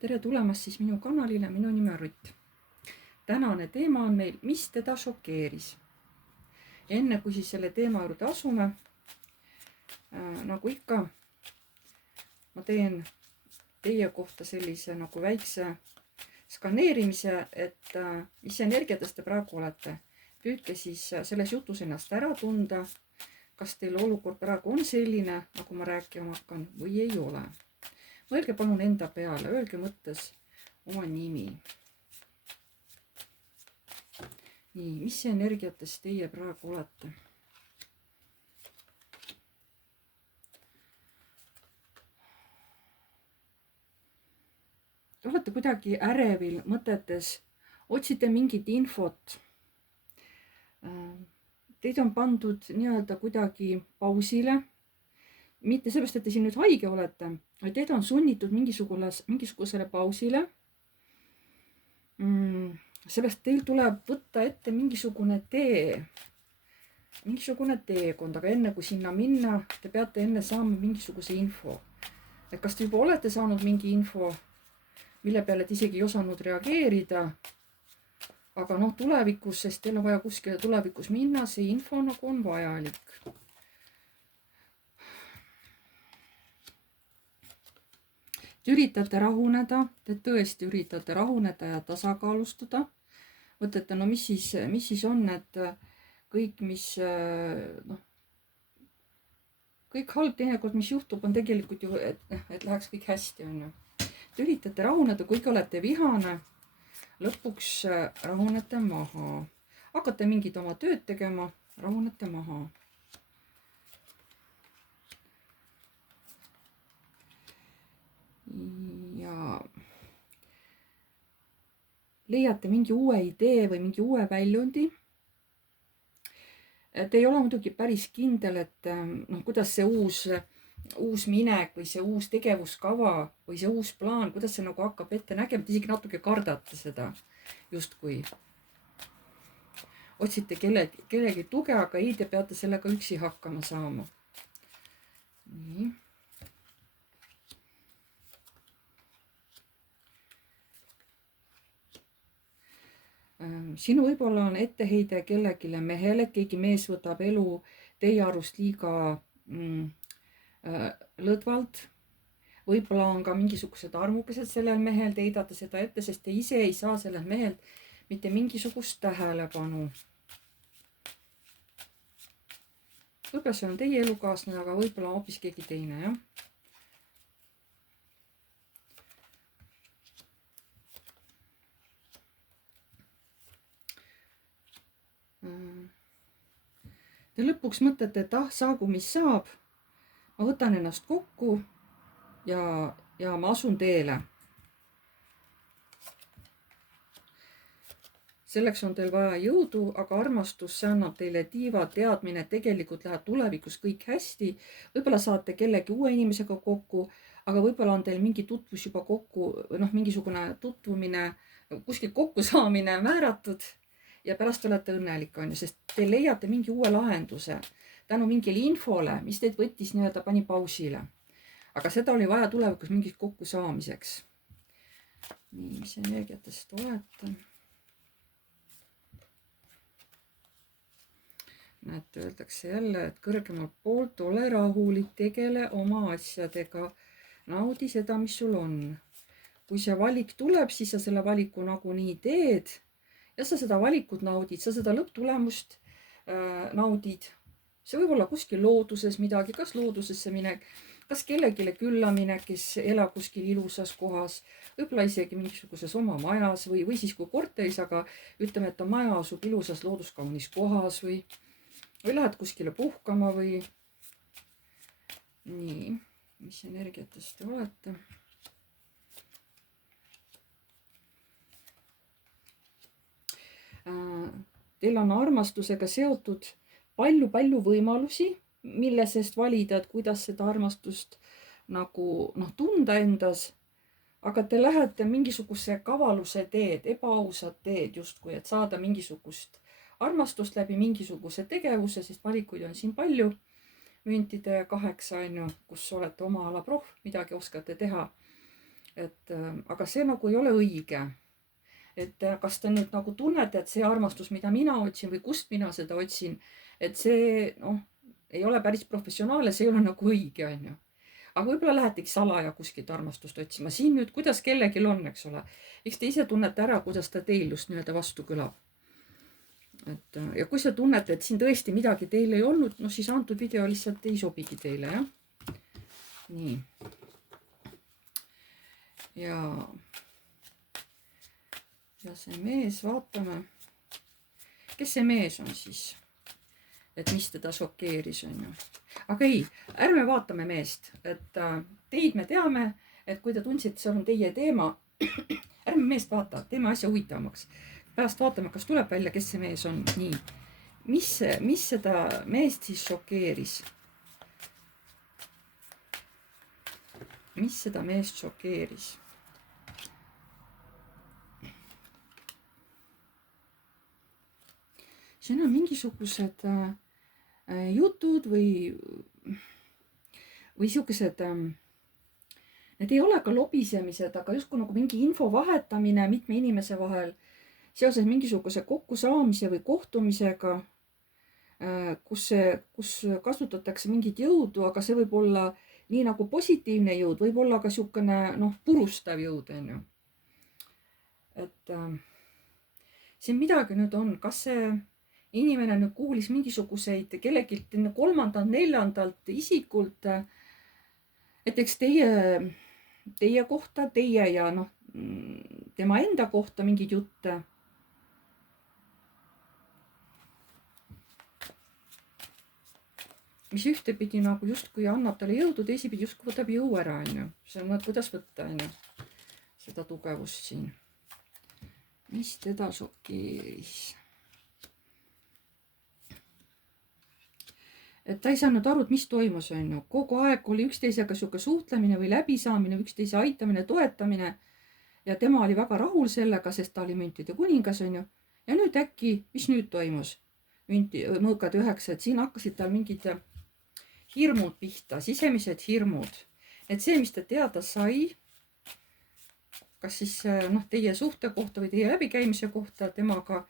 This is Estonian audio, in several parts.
Tere tulemast siis minu kanalile, minu nimi on Rutt. Tänane teema on meil, mis teda šokeeris. Enne kui siis selle teema juurde asume, nagu ikka, ma teen teie kohta sellise nagu väikse skaneerimise, et mis energiates te praegu olete. Püüdke siis selles jutus ennast ära tunda, kas teil olukord praegu on selline, nagu ma rääkima hakkan, või ei ole. Mõelge palun enda peale, öelge mõttes oma nimi. Nii, mis energiates teie praegu olete? Te olete kuidagi ärevil mõtetes, otsite mingit infot. Teid on pandud nii-öelda kuidagi pausile. Mitte seepärast, et te siin nüüd haige olete, vaid teid on sunnitud mingisugusele pausile. Seepärast teil tuleb võtta ette mingisugune teekond, aga enne kui sinna minna, te peate enne saama mingisuguse info. Et kas te juba olete saanud mingi info, mille peale te isegi ei osanud reageerida, aga tulevikus, sest teil on vaja kuskile tulevikus minna, see info nagu on vajalik. Te üritate rahuneda, te tõesti üritate rahuneda ja tasakaalustada. Mõtlete, mis siis on, et kõik, kõik halb teinekord, mis juhtub, on tegelikult ju, et läheks kõik hästi, on ju. Te üritate rahuneda, kuigi olete vihane, lõpuks rahunete maha. Hakkate mingit oma tööd tegema, rahunete maha. Ja leiate mingi uue idee või mingi uue väljundi. Te ei ole muidugi päris kindel, et kuidas see uus minek või see uus tegevuskava või see uus plaan, kuidas see nagu hakkab ette nägema, te isegi natuke kardate seda justkui. Otsite kellegi tuge, aga ei, te peate sellega üksi hakkama saama. Nii. Sinu võib-olla on etteheide kellegile mehele, et keegi mees võtab elu teie arust liiga lõdvalt. Võib-olla on ka mingisugused armukesed sellel mehel, te heidate seda ette, sest te ise ei saa sellel mehel mitte mingisugust tähelepanu. Võib-olla see on teie elukaaslane, aga võib-olla hoopis keegi teine, jah. Te lõpuks mõtlete, et saagu mis saab, ma võtan ennast kokku ja ma asun teele. Selleks on teil vaja jõudu, aga armastus, see annab teile tiiva teadmine, tegelikult läheb tulevikus kõik hästi. Võib-olla saate kellegi uue inimesega kokku, aga võib-olla on teil mingi tutvus juba kokku, mingisugune tutvumine, kuskil kokkusaamine määratud. Ja pärast olete õnnelik, on ju, sest te leiate mingi uue lahenduse tänu mingile infole, mis teid võttis nii-öelda pani pausile. Aga seda oli vaja tulevikus mingit kokkusaamiseks. Nii, mis energiatest olete? Näete, öeldakse jälle, et kõrgemalt poolt ole rahulik, tegele oma asjadega, naudi seda, mis sul on. Kui see valik tuleb, siis sa selle valiku nagunii teed. Ja sa seda valikut naudid, sa seda lõpptulemust naudid. See võib olla kuskil looduses midagi, kas loodusesse minek, kas kellegile külla minek, kes elab kuskil ilusas kohas, võib-olla isegi mingisuguses oma majas või siis kui korteris, aga ütleme, et maja asub ilusas looduskaunis kohas või lähed kuskile puhkama või. Nii, mis energiatest te olete? Teil on armastusega seotud palju võimalusi, mille seest valida, et kuidas seda armastust nagu tunda endas, aga te lähete mingisuguse kavaluse teed, ebaausad teed justkui, et saada mingisugust armastust läbi mingisuguse tegevuse, sest valikuid on siin palju. Müntide 8, kus olete oma ala proff, midagi oskate teha. aga see nagu ei ole õige. Et kas te nüüd nagu tunnete, et see armastus, mida mina otsin või kust mina seda otsin, et see ei ole päris professionaalne, see ei ole nagu õige, onju. Aga võib-olla lähetegi salaja kuskilt armastust otsima. Siin nüüd, kuidas kellelgi on, eks ole. Eks te ise tunnete ära, kuidas ta teil just nii-öelda vastu kõlab. Ja kui sa tunnete, et siin tõesti midagi teil ei olnud, siis antud video lihtsalt ei sobigi teile, jah. Nii. Ja see mees, vaatame. Kes see mees on siis? Et mis teda šokeeris, on ju. Aga ei, ärme vaatame meest. Et teid me teame, et kui te tundsite, et see on teie teema, ärme meest vaata, teeme asja huvitavamaks. Pärast vaatame, kas tuleb välja, kes see mees on. Nii. Mis seda meest siis šokeeris? Mis seda meest šokeeris? Siin on mingisugused jutud või siukesed, need ei ole ka lobisemised, aga justkui nagu mingi info vahetamine mitme inimese vahel seoses mingisuguse kokkusaamise või kohtumisega, kus kasutatakse mingit jõudu, aga see võib olla nii nagu positiivne jõud, võib olla ka siukene purustav jõud, on ju. Et siin midagi nüüd on, kas see inimene nüüd kuulis mingisuguseid kellegilt kolmandalt, neljandalt isikult, et eks teie kohta, teie ja tema enda kohta mingid jutte. Mis ühtepidi nagu justkui annab talle jõudu, teisipidi justkui võtab jõu ära, on ju. See on, kuidas võtta, on ju, seda tugevust siin. Mis teda šokeeris? Et ta ei saanud aru, et mis toimus, on ju. Kogu aeg oli üksteisega siuke suhtlemine või läbisaamine, üksteise aitamine, toetamine. Ja tema oli väga rahul sellega, sest ta oli müntide kuningas, on ju. Ja nüüd äkki, mis nüüd toimus? Mõõkad 9, et siin hakkasid tal mingid hirmud pihta, sisemised hirmud. Et see, mis ta teada sai, kas siis teie suhte kohta või teie läbikäimise kohta temaga,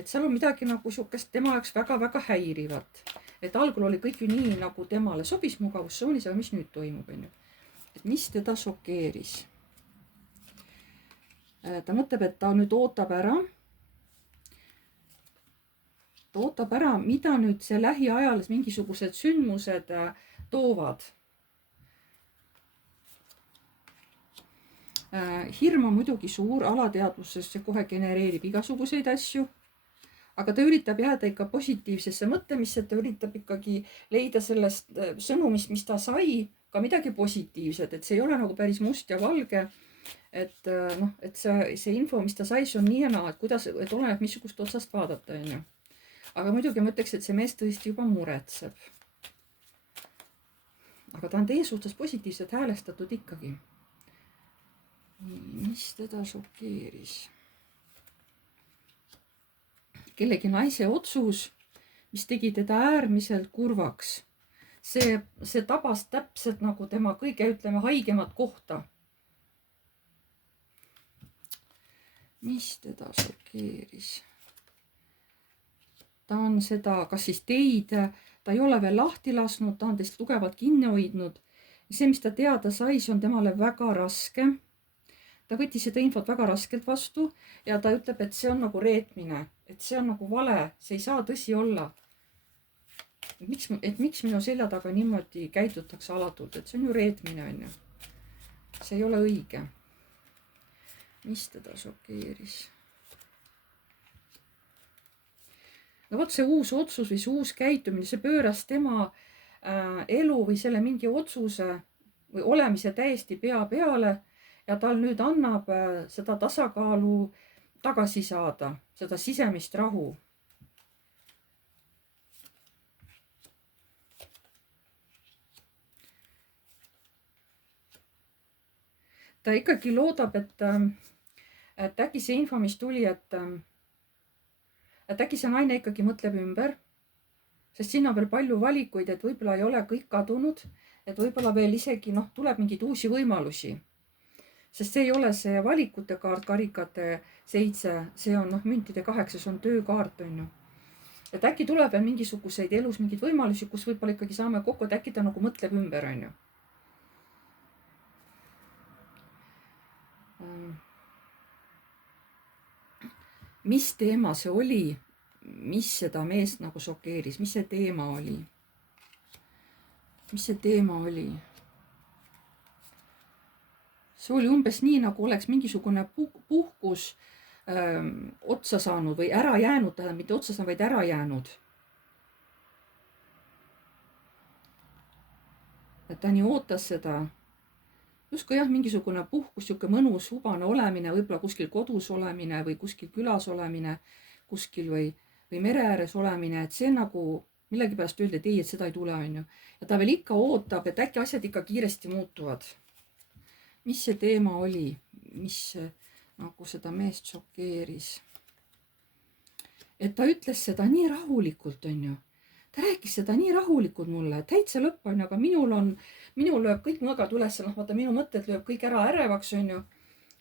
et seal on midagi nagu siukest tema jaoks väga-väga häirivat. Et algul oli kõik ju nii, nagu temale sobis mugavustsoonis, aga mis nüüd toimub, on ju. Et mis teda šokeeris? Ta mõtleb, et ta nüüd ootab ära. Ta ootab ära, mida nüüd see lähiajal mingisugused sündmused toovad. Hirm on muidugi suur, alateadvuses see kohe genereerib igasuguseid asju. Aga ta üritab jääda ikka positiivsesse mõtlemisse, ta üritab ikkagi leida sellest sõnumist, mis ta sai, ka midagi positiivset, et see ei ole nagu päris must ja valge. Et see info, mis ta sai, see on nii ja naa, et oleneb missugust otsast vaadata, on ju. Aga muidugi ma ütleks, et see mees tõesti juba muretseb. Aga ta on teie suhtes positiivselt häälestatud ikkagi. Mis teda šokeeris? Kellegi naise otsus, mis tegi teda äärmiselt kurvaks. See tabas täpselt nagu tema kõige, ütleme, haigemat kohta. Mis teda šokeeris? Ta on seda, kas siis teid, ta ei ole veel lahti lasknud, ta on teist tugevalt kinni hoidnud. See, mis ta teada sai, see on temale väga raske. Ta võttis seda infot väga raskelt vastu ja ta ütleb, et see on nagu reetmine, et see on nagu vale, see ei saa tõsi olla. Miks minu selja taga niimoodi käitutakse alatult, et see on ju reetmine, on ju. See ei ole õige. Mis teda šokeeris? No võt see uus otsus või see uus käitumine, see pööras tema elu või selle mingi otsuse või olemise täiesti pea peale. Ja tal nüüd annab seda tasakaalu tagasi saada, seda sisemist rahu. Ta ikkagi loodab, et äkki see info, mis tuli, et äkki see naine ikkagi mõtleb ümber, sest siin on veel palju valikuid, et võib-olla ei ole kõik kadunud, et võib-olla veel isegi tuleb mingeid uusi võimalusi. sest see ei ole see valikute kaart, karikate 7, see on müntide 8, see on töökaart, on ju. Et äkki tuleb veel mingisuguseid elus mingeid võimalusi, kus võib-olla ikkagi saame kokku, et äkki ta nagu mõtleb ümber, on ju. Mis teema see oli, mis seda meest nagu šokeeris, mis see teema oli? Mis see teema oli? See oli umbes nii, nagu oleks mingisugune puhkus otsa saanud või ära jäänud, tähendab mitte otsa saanud, vaid ära jäänud. Et ta nii ootas seda. Justkui jah, mingisugune puhkus, siuke mõnus hubane olemine, võib-olla kuskil kodus olemine või kuskil külas olemine, kuskil või mere ääres olemine, et see nagu millegipärast öeldi, et ei, et seda ei tule, on ju. Ja ta veel ikka ootab, et äkki asjad ikka kiiresti muutuvad. Mis see teema oli, mis nagu seda meest šokeeris? Et ta ütles seda nii rahulikult, on ju. Ta rääkis seda nii rahulikult mulle, täitsa lõpp on, aga minul lööb kõik mõõgad üles, vaata minu mõtted lööb kõik ära ärevaks, on ju.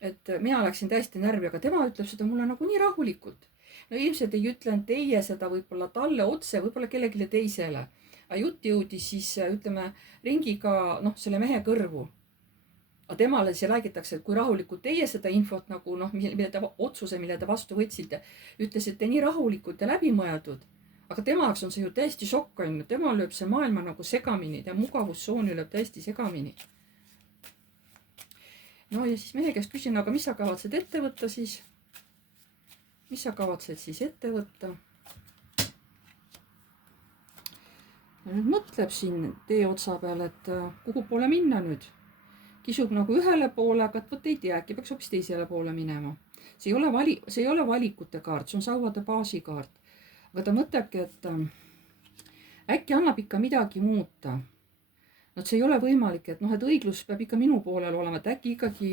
Et mina läksin täiesti närvi, aga tema ütleb seda mulle nagu nii rahulikult. No ilmselt ei ütlenud teie seda võib-olla talle otse, võib-olla kellelegi teisele. Aga jutt jõudis siis, ütleme, ringiga, selle mehe kõrvu. Aga temale siis räägitakse, et kui rahulikult teie seda infot nagu, otsuse, mille te vastu võtsite, ütlesite nii rahulikult ja läbimõeldud. Aga temaks on see ju täiesti šokk, on ju. Tema lööb see maailma nagu segamini, ta mugavustsooni lööb täiesti segamini. No ja siis mehe käest küsin, aga mis sa kavatsed ette võtta siis? Mis sa kavatsed siis ette võtta? Ja nüüd mõtleb siin tee otsa peal, et kuhu poole minna nüüd. Kisub nagu ühele poole, aga võt ei tea, äkki peaks hoopis teisele poole minema. See ei ole valikute kaart, see on sauade baasikaart. Aga ta mõtlebki, et äkki annab ikka midagi muuta. See ei ole võimalik, et õiglus peab ikka minu poolel olema, et äkki ikkagi,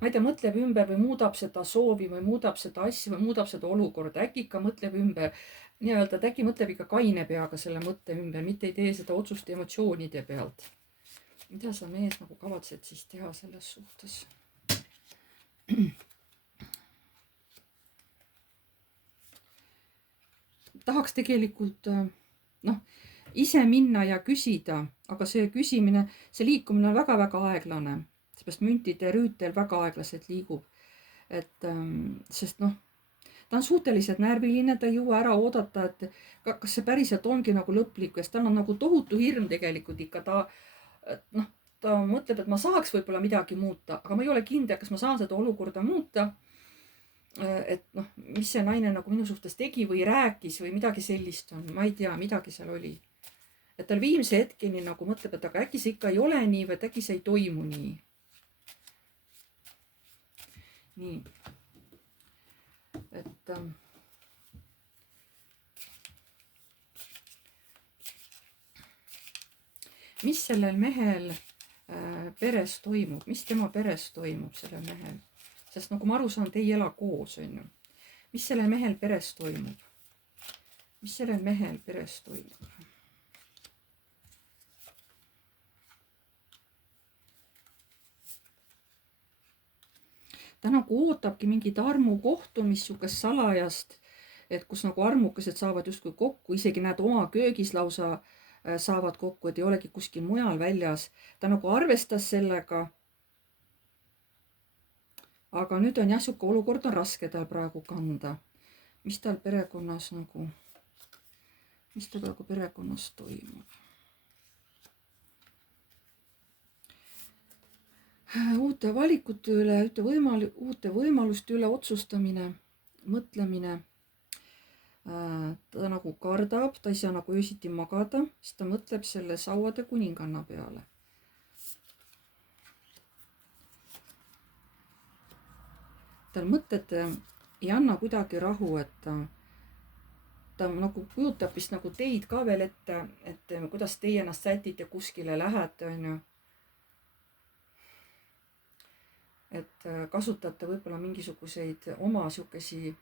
ma ei tea, mõtleb ümber või muudab seda soovi või muudab seda asja või muudab seda olukorda, äkki ikka mõtleb ümber, nii-öelda, et äkki mõtleb ikka kaine peaga selle mõtte ümber, mitte ei tee seda otsust emotsioonide pealt. Mida sa mees nagu kavatsed siis teha selles suhtes? Tahaks tegelikult ise minna ja küsida, aga see küsimine, see liikumine on väga-väga aeglane. Seepärast müntide rüütel väga aeglaselt liigub. Sest ta on suhteliselt närviline, ta ei jõua ära oodata, et kas see päriselt ongi nagu lõplik, sest tal on nagu tohutu hirm tegelikult ikka. Ta mõtleb, et ma saaks võib-olla midagi muuta, aga ma ei ole kindel, kas ma saan seda olukorda muuta. Et mis see naine nagu minu suhtes tegi või rääkis või midagi sellist on, ma ei tea, midagi seal oli. Et tal viimse hetkeni nagu mõtleb, et aga äkki see ikka ei ole nii või et äkki see ei toimu nii. Nii. Et mis sellel mehel peres toimub, mis tema peres toimub sellel mehel? Sest nagu ma aru saan, te ei ela koos, on ju. Mis sellel mehel peres toimub? Mis sellel mehel peres toimub? Ta nagu ootabki mingit armu kohtumist, sihukest salajast, et kus nagu armukesed saavad justkui kokku, isegi näed oma köögis lausa saavad kokku, et ei olegi kuskil mujal väljas. Ta nagu arvestas sellega. Aga nüüd on jah, sihuke olukord on raske tal praegu kanda. Mis tal perekonnas nagu, mis tal praegu perekonnas toimub? Uute valikute üle, uute võimaluste üle otsustamine, mõtlemine. Ta nagu kardab, ta ei saa nagu öösiti magada, sest ta mõtleb selle sauade kuninganna peale. Tal mõtted ei anna kuidagi rahu, et ta nagu kujutab vist nagu teid ka veel ette, et kuidas teie ennast sätite kuskile lähete, on ju. Et kasutate võib-olla mingisuguseid oma sihukesi,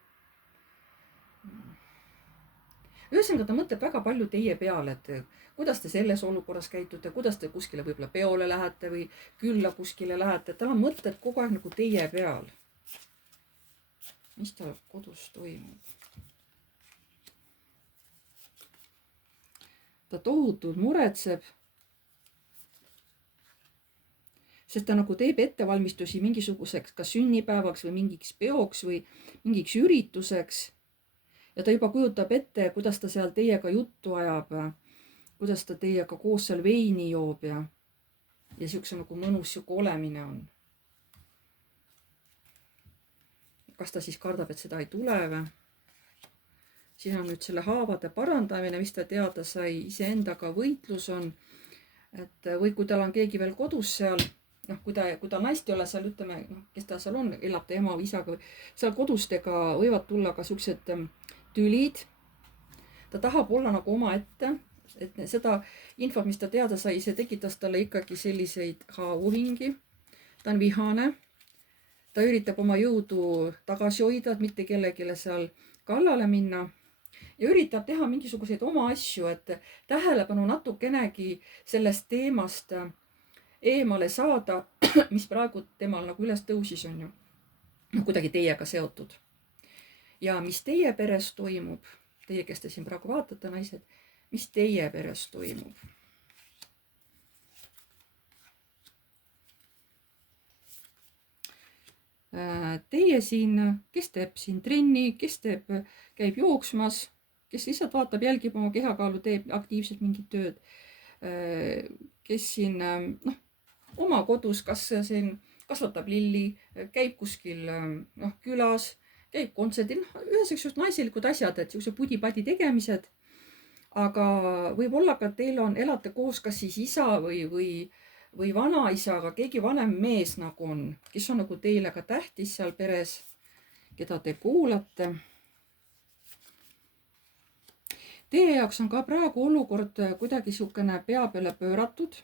ühesõnaga ta mõtleb väga palju teie peale, et kuidas te selles olukorras käitute, kuidas te kuskile võib-olla peole lähete või külla kuskile lähete, tal on mõtted kogu aeg nagu teie peal. mis tal kodus toimub? ta tohutult muretseb, sest ta nagu teeb ettevalmistusi mingisuguseks ka sünnipäevaks või mingiks peoks või mingiks ürituseks. ja ta juba kujutab ette, kuidas ta seal teiega juttu ajab, kuidas ta teiega koos seal veini joob ja siukse nagu mõnus siuke olemine on. kas ta siis kardab, et seda ei tule või? siin on nüüd selle haavade parandamine, mis ta teada sai, iseendaga võitlus on. et või kui tal on keegi veel kodus seal, noh, kui ta naist ei ole seal, ütleme, noh, kes ta seal on, elab ta ema või isaga või seal kodustega võivad tulla ka siuksed tülid. ta tahab olla nagu omaette, et seda infot, mis ta teada sai, see tekitas talle ikkagi selliseid haavuhingi. ta on vihane. ta üritab oma jõudu tagasi hoida, et mitte kellelegi seal kallale minna. ja üritab teha mingisuguseid oma asju, et tähelepanu natukenegi sellest teemast eemale saada, mis praegu temal nagu üles tõusis, on ju. kuidagi teiega seotud. ja mis teie peres toimub, teie, kes te siin praegu vaatate, naised, mis teie peres toimub? Teie siin, kes teeb siin trenni, kes käib jooksmas, kes lihtsalt vaatab, jälgib oma kehakaalu, teeb aktiivselt mingit tööd. kes siin noh, oma kodus, kas siin kasvatab lilli, käib kuskil külas, käib kontserdil, ühesõnaga just naiselikud asjad, et siukse pudi-padi tegemised. aga võib-olla ka teil elate koos kas siis isa või vanaisaga, keegi vanem mees nagu on, kes on nagu teile ka tähtis seal peres, keda te kuulate. Teie jaoks on ka praegu olukord kuidagi siukene pea peale pööratud.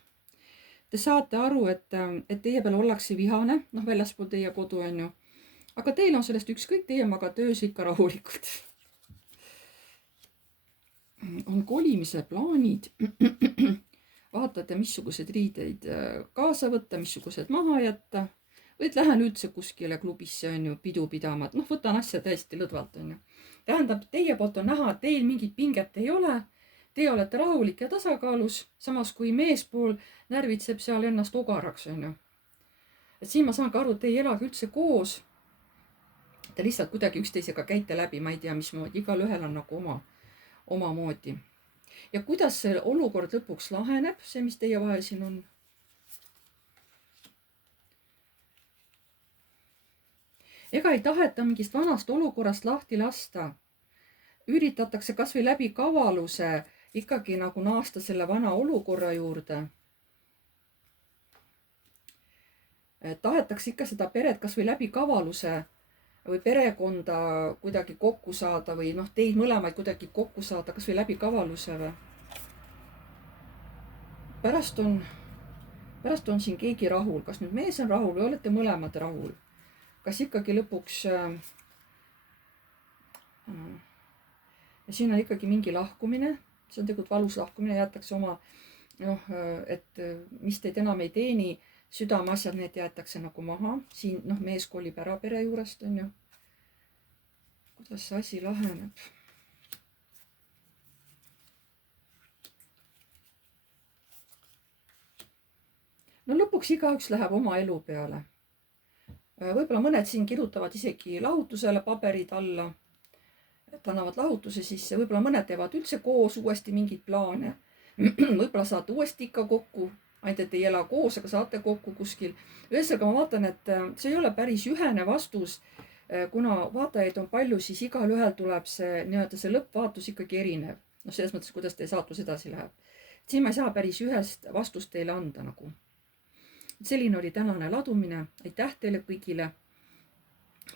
Te saate aru, et teie peale ollakse vihane, noh, väljaspool teie kodu, on ju. aga teil on sellest ükskõik, teie magate öös ikka rahulikult. on kolimise plaanid. vaatate, missugused riideid kaasa võtta, missugused maha jätta. või et lähen üldse kuskile klubisse, on ju, pidu pidama, et noh, võtan asja täiesti lõdvalt, on ju. tähendab, teie poolt on näha, et teil mingit pinget ei ole. Teie olete rahulik ja tasakaalus, samas kui meespool närvitseb seal ennast ogaraks, on ju. et siin ma saan ka aru, et te ei elagi üldse koos. Te lihtsalt kuidagi üksteisega käite läbi, ma ei tea, mismoodi, igalühel on nagu omamoodi. ja kuidas see olukord lõpuks laheneb, see, mis teie vahel siin on? ega ei taheta mingist vanast olukorrast lahti lasta. üritatakse kasvõi läbi kavaluse ikkagi nagu naasta selle vana olukorra juurde. tahetakse ikka seda peret kasvõi läbi kavaluse või perekonda kuidagi kokku saada või noh, teid mõlemaid kuidagi kokku saada, kasvõi läbi kavaluse või. pärast on siin keegi rahul, kas nüüd mees on rahul või olete mõlemad rahul? kas ikkagi lõpuks siin on ikkagi mingi lahkumine, see on tegelikult valus lahkumine, jäetakse oma noh, et mis teid enam ei teeni, südameasjad, need jäetakse nagu maha. siin noh, mees kolib ära pere juurest, on ju. kuidas see asi laheneb? no lõpuks igaüks läheb oma elu peale. võib-olla mõned siin kirjutavad isegi lahutusele paberid alla, et annavad lahutuse sisse, võib-olla mõned teevad üldse koos uuesti mingeid plaane. võib-olla saate uuesti ikka kokku, ainult et ei ela koos, aga saate kokku kuskil. ühesõnaga ma vaatan, et see ei ole päris ühene vastus, kuna vaatajaid on palju, siis igalühel tuleb see nii-öelda see lõppvaatus ikkagi erinev. noh, selles mõttes, kuidas teie saatus edasi läheb. siin ma ei saa päris ühest vastust teile anda nagu. selline oli tänane ladumine. aitäh teile kõigile.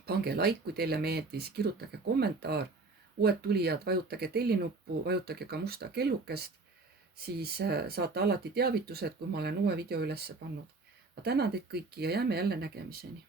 pange like, kui teile meeldis, kirjutage kommentaar. uued tulijad, vajutage tellinuppu, vajutage ka musta kellukest, siis saate alati teavitused, kui ma olen uue video üles pannud. ma tänan teid kõiki ja jääme jälle nägemiseni.